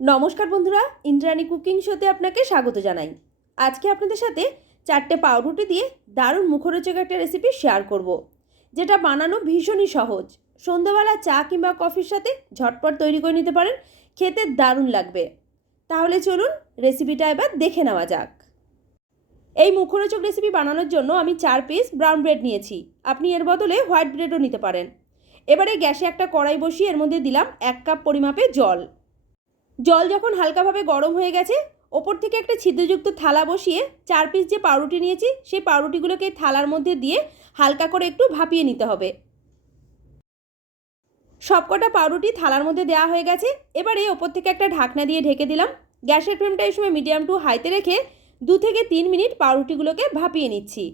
নমস্কার বন্ধুরা, ইন্দ্রাণী কুকিং শোতে আপনাকে স্বাগত জানাই। আজকে আপনাদের সাথে চারটে পাউরুটি দিয়ে দারুণ মুখরোচক একটা রেসিপি শেয়ার করব। যেটা বানানো ভীষণই সহজ। সন্ধ্যাবেলা চা কিংবা কফির সাথে ঝটপট তৈরি করে নিতে পারেন, খেতে দারুণ লাগবে। তাহলে চলুন রেসিপিটা এবার দেখে নেওয়া যাক। এই মুখরোচক রেসিপি বানানোর জন্য আমি চার পিস ব্রাউন ব্রেড নিয়েছি, আপনি এর বদলে হোয়াইট ব্রেডও নিতে পারেন। এবারে গ্যাসে একটা কড়াই বসিয়ে এর মধ্যে দিলাম এক কাপ পরিমাপে জল। জল যখন হালকাভাবে গরম হয়ে গেছে, ওপর থেকে একটা ছিদ্রযুক্ত থালা বসিয়ে চার পিস যে পাউরুটি নিয়েছি, সেই পাউরুটিগুলোকে থালার মধ্যে দিয়ে হালকা করে একটু ভাপিয়ে নিতে হবে। সবকটা পাউরুটি থালার মধ্যে দেওয়া হয়ে গেছে। এবারে ওপর থেকে একটা ঢাকনা দিয়ে ঢেকে দিলাম। গ্যাসের ফ্লেমটা এই সময় মিডিয়াম টু হাইতে রেখে দু থেকে তিন মিনিট পাউরুটিগুলোকে ভাপিয়ে নিচ্ছি।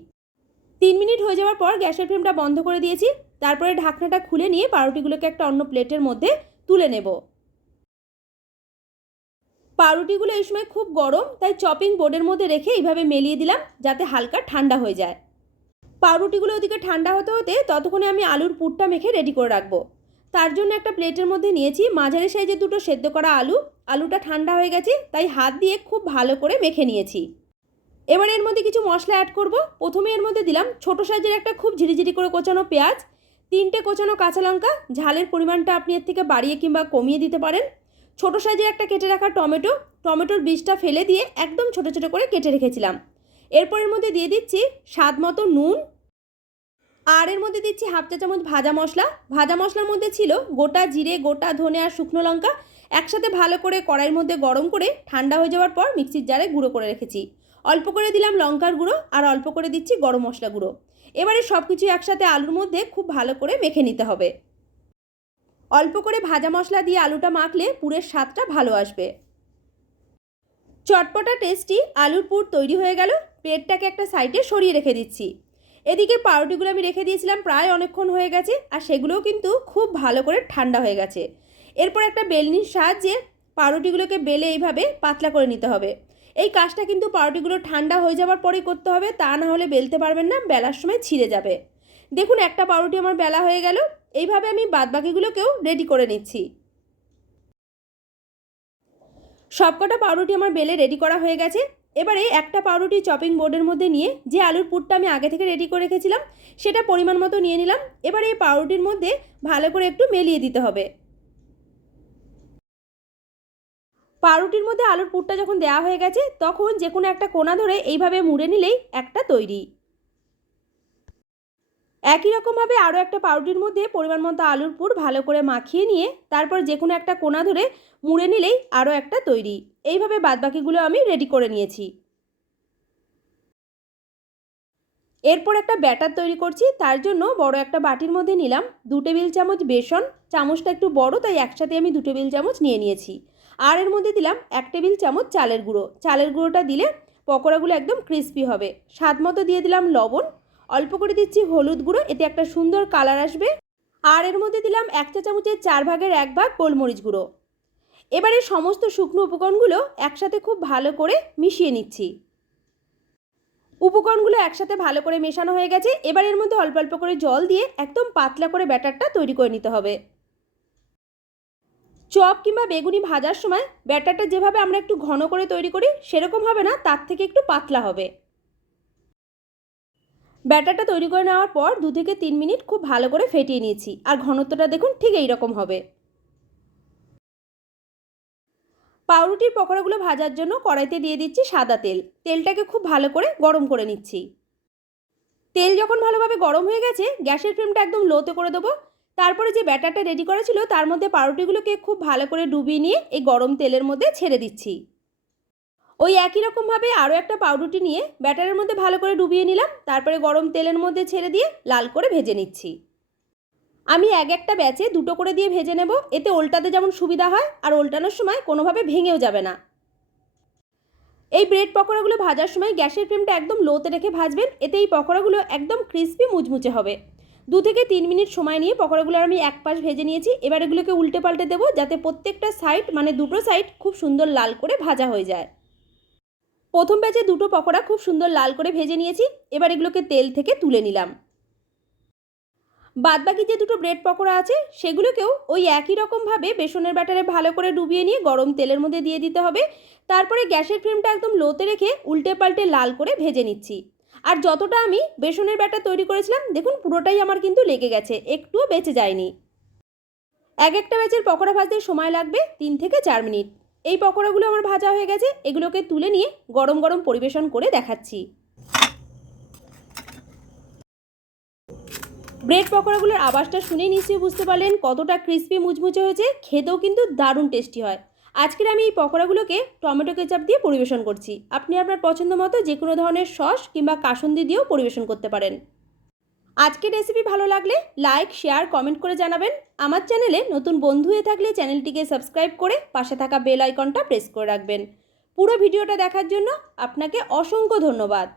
তিন মিনিট হয়ে যাওয়ার পর গ্যাসের ফ্লেমটা বন্ধ করে দিয়েছি। তারপরে ঢাকনাটা খুলে নিয়ে পাউরুটিগুলোকে একটা অন্য প্লেটের মধ্যে তুলে নেব। পাউরুটিগুলো এই সময় খুব গরম, তাই চপিং বোর্ডের মধ্যে রেখে এইভাবে মেলিয়ে দিলাম যাতে হালকা ঠান্ডা হয়ে যায়। পাউরুটিগুলো ওদিকে ঠান্ডা হতে হতে ততক্ষণে আমি আলুর পুরটা মেখে রেডি করে রাখব। তার জন্য একটা প্লেটের মধ্যে নিয়েছি মাঝারি সাইজে দুটো সেদ্ধ করা আলু। আলুটা ঠান্ডা হয়ে গেছে, তাই হাত দিয়ে খুব ভালো করে মেখে নিয়েছি। এবার এর মধ্যে কিছু মশলা অ্যাড করব। প্রথমে এর মধ্যে দিলাম ছোট সাইজের একটা খুব ঝিরিঝিরি করে কোচানো পেঁয়াজ, তিনটে কোচানো কাঁচা লঙ্কা, ঝালের পরিমাণটা আপনি এর থেকে বাড়িয়ে কিংবা কমিয়ে দিতে পারেন। ছোট সাইজের একটা কেটে রাখা টমেটো, টমেটোর বীজটা ফেলে দিয়ে একদম ছোটো ছোটো করে কেটে রেখেছিলাম। এরপর এর মধ্যে দিয়ে দিচ্ছি স্বাদ মতো নুন আর এর মধ্যে দিচ্ছি হাফ চা চামচ ভাজা মশলা। ভাজা মশলার মধ্যে ছিল গোটা জিরে, গোটা ধনে আর শুকনো লঙ্কা। একসাথে ভালো করে কড়াইয়ের মধ্যে গরম করে ঠান্ডা হয়ে যাওয়ার পর মিক্সির জারে গুঁড়ো করে রেখেছি। অল্প করে দিলাম লঙ্কার গুঁড়ো আর অল্প করে দিচ্ছি গরম মশলা গুঁড়ো। এবারে সব কিছু একসাথে আলুর মধ্যে খুব ভালো করে মেখে নিতে হবে। অল্প করে ভাজা মশলা দিয়ে আলুটা মাখলে পুরের স্বাদটা ভালো আসবে। চটপটা টেস্টি আলুর পুর তৈরি হয়ে গেল, প্লেটটাকে একটা সাইডে সরিয়ে রেখে দিচ্ছি। এদিকে পাউরুটিগুলো আমি রেখে দিয়েছিলাম, প্রায় অনেকক্ষণ হয়ে গেছে আর সেগুলোও কিন্তু খুব ভালো করে ঠান্ডা হয়ে গেছে। এরপর একটা বেলনির সাহায্যে পাউরুটিগুলোকে বেলে এইভাবে পাতলা করে নিতে হবে। এই কাজটা কিন্তু পাউরুটিগুলো ঠান্ডা হয়ে যাওয়ার পরেই করতে হবে, তা না হলে বেলতে পারবেন না, বেলার সময় ছিঁড়ে যাবে। দেখুন, একটা পাউরুটি আমার বেলা হয়ে গেল। এইভাবে আমি বাদবাকিগুলোকেও রেডি করে নিচ্ছি। সবকটা পাউরুটি আমার বেলে রেডি করা হয়ে গেছে। এবারে একটা পাউরুটি চপিং বোর্ডের মধ্যে নিয়ে যে আলুর পুরটা আমি আগে থেকে রেডি করে রেখেছিলাম, সেটা পরিমাণ মতো নিয়ে নিলাম। এবারে এই পাউরুটির মধ্যে ভালো করে একটু মেলিয়ে দিতে হবে। পাউরুটির মধ্যে আলুর পুরটা যখন দেওয়া হয়ে গেছে, তখন যে কোনো একটা কোনা ধরে এইভাবে মুড়ে নিলেই একটা তৈরি। একই রকমভাবে আরও একটা পাউরুটির মধ্যে পরিমাণ মতো আলুর পুর ভালো করে মাখিয়ে নিয়ে তারপর যে কোনো একটা কোনা ধরে মুড়ে নিলেই আরও একটা তৈরি। এইভাবে বাদবাকিগুলো আমি রেডি করে নিয়েছি। এরপর একটা ব্যাটার তৈরি করছি, তার জন্য বড় একটা বাটির মধ্যে নিলাম দু টেবিল চামচ বেসন, চামচটা একটু বড় তাই একসাথে আমি দু টেবিল চামচ নিয়ে নিয়েছি। আর এর মধ্যে দিলাম এক টেবিল চামচ চালের গুঁড়ো। চালের গুঁড়োটা দিলে পকোড়াগুলো একদম ক্রিস্পি হবে। স্বাদ মতো দিয়ে দিলাম লবণ অল্প করে দিচ্ছি হলুদ গুঁড়ো, এতে একটা সুন্দর কালার আসবে। আর এর মধ্যে দিলাম এক চা চামচের চার ভাগের এক ভাগ গোলমরিচ গুঁড়ো। এবারে সমস্ত শুকনো উপকরণগুলো একসাথে খুব ভালো করে মিশিয়ে নিচ্ছি। উপকরণগুলো একসাথে ভালো করে মেশানো হয়ে গেছে। এবার এর মধ্যে অল্প অল্প করে জল দিয়ে একদম পাতলা করে ব্যাটারটা তৈরি করে নিতে হবে। চপ কিংবা বেগুনি ভাজার সময় ব্যাটারটা যেভাবে আমরা একটু ঘন করে তৈরি করি, সেরকম হবে না, তার থেকে একটু পাতলা হবে। ব্যাটারটা তৈরি করে নেওয়ার পর দু থেকে তিন মিনিট খুব ভালো করে ফেটিয়ে নিয়েছি। আর ঘনত্বটা দেখুন ঠিক এই রকম হবে। পাউরুটির পকোড়াগুলো ভাজার জন্য কড়াইতে দিয়ে দিচ্ছি সাদা তেল। তেলটাকে খুব ভালো করে গরম করে নিচ্ছি। তেল যখন ভালোভাবে গরম হয়ে গেছে, গ্যাসের ফ্লেমটা একদম লোতে করে দেবো। তারপরে যে ব্যাটারটা রেডি করা ছিল, তার মধ্যে পাউরুটিগুলোকে খুব ভালো করে ডুবিয়ে নিয়ে এই গরম তেলের মধ্যে ছেড়ে দিচ্ছি। ওই একই রকমভাবে আরও একটা পাউরুটি নিয়ে ব্যাটারের মধ্যে ভালো করে ডুবিয়ে নিলাম, তারপরে গরম তেলের মধ্যে ছেড়ে দিয়ে লাল করে ভেজে নিচ্ছি। আমি এক একটা ব্যাচে দুটো করে দিয়ে ভেজে নেব, এতে ওল্টাতে যেমন সুবিধা হয় আর ওল্টানোর সময় কোনোভাবে ভেঙেও যাবে না। এই ব্রেড পকোড়াগুলো ভাজার সময় গ্যাসের ফ্লেমটা একদম লোতে রেখে ভাজবেন, এতে এই পকোড়াগুলো একদম ক্রিস্পি মুচমুচে হবে। দু থেকে তিন মিনিট সময় নিয়ে পকোড়াগুলো আমি এক পাশ ভেজে নিয়েছি, এবার এগুলোকে উল্টে পাল্টে দেবো যাতে প্রত্যেকটা সাইড মানে দুটো সাইড খুব সুন্দর লাল করে ভাজা হয়ে যায়। প্রথম ব্যাচে দুটো পকোড়া খুব সুন্দর লাল করে ভেজে নিয়েছি। এবার এগুলোকে তেল থেকে তুলে নিলাম। বাদবাকি যে দুটো ব্রেড পকোড়া আছে, সেগুলোকেও ওই একই রকমভাবে বেসনের ব্যাটারে ভালো করে ডুবিয়ে নিয়ে গরম তেলের মধ্যে দিয়ে দিতে হবে। তারপরে গ্যাসের ফ্লেমটা একদম লোতে রেখে উল্টে পাল্টে লাল করে ভেজে নিচ্ছি। আর যতটা আমি বেসনের ব্যাটার তৈরি করেছিলাম, দেখুন পুরোটাই আমার কিন্তু লেগে গেছে, একটুও বেঁচে যায়নি। এক একটা ব্যাচের পকোড়া ভাজতে সময় লাগবে তিন থেকে চার মিনিট। এই পকোড়াগুলো আমার ভাজা হয়ে গেছে, এগুলোকে তুলে নিয়ে গরম গরম পরিবেশন করে দেখাচ্ছি। ব্রেড পকোড়াগুলোর আওয়াজটা শুনেই নিশ্চয়ই বুঝতে পারলেন কতটা ক্রিস্পি মুচমুচে হয়েছে, খেতেও কিন্তু দারুণ টেস্টি হয়। আজকের আমি এই পকোড়াগুলোকে টমেটো কেচাপ দিয়ে পরিবেশন করছি। আপনি আপনার পছন্দ মতো যে কোনো ধরনের সস কিংবা কাসন্দি দিয়েও পরিবেশন করতে পারেন। আজকের রেসিপি ভালো লাগলে লাইক শেয়ার কমেন্ট করে জানাবেন। আমার চ্যানেলে নতুন বন্ধু হয়ে থাকলে চ্যানেলটিকে সাবস্ক্রাইব করে পাশে থাকা বেল আইকনটা প্রেস করে রাখবেন। পুরো ভিডিওটা দেখার জন্য আপনাকে অসংখ্য ধন্যবাদ।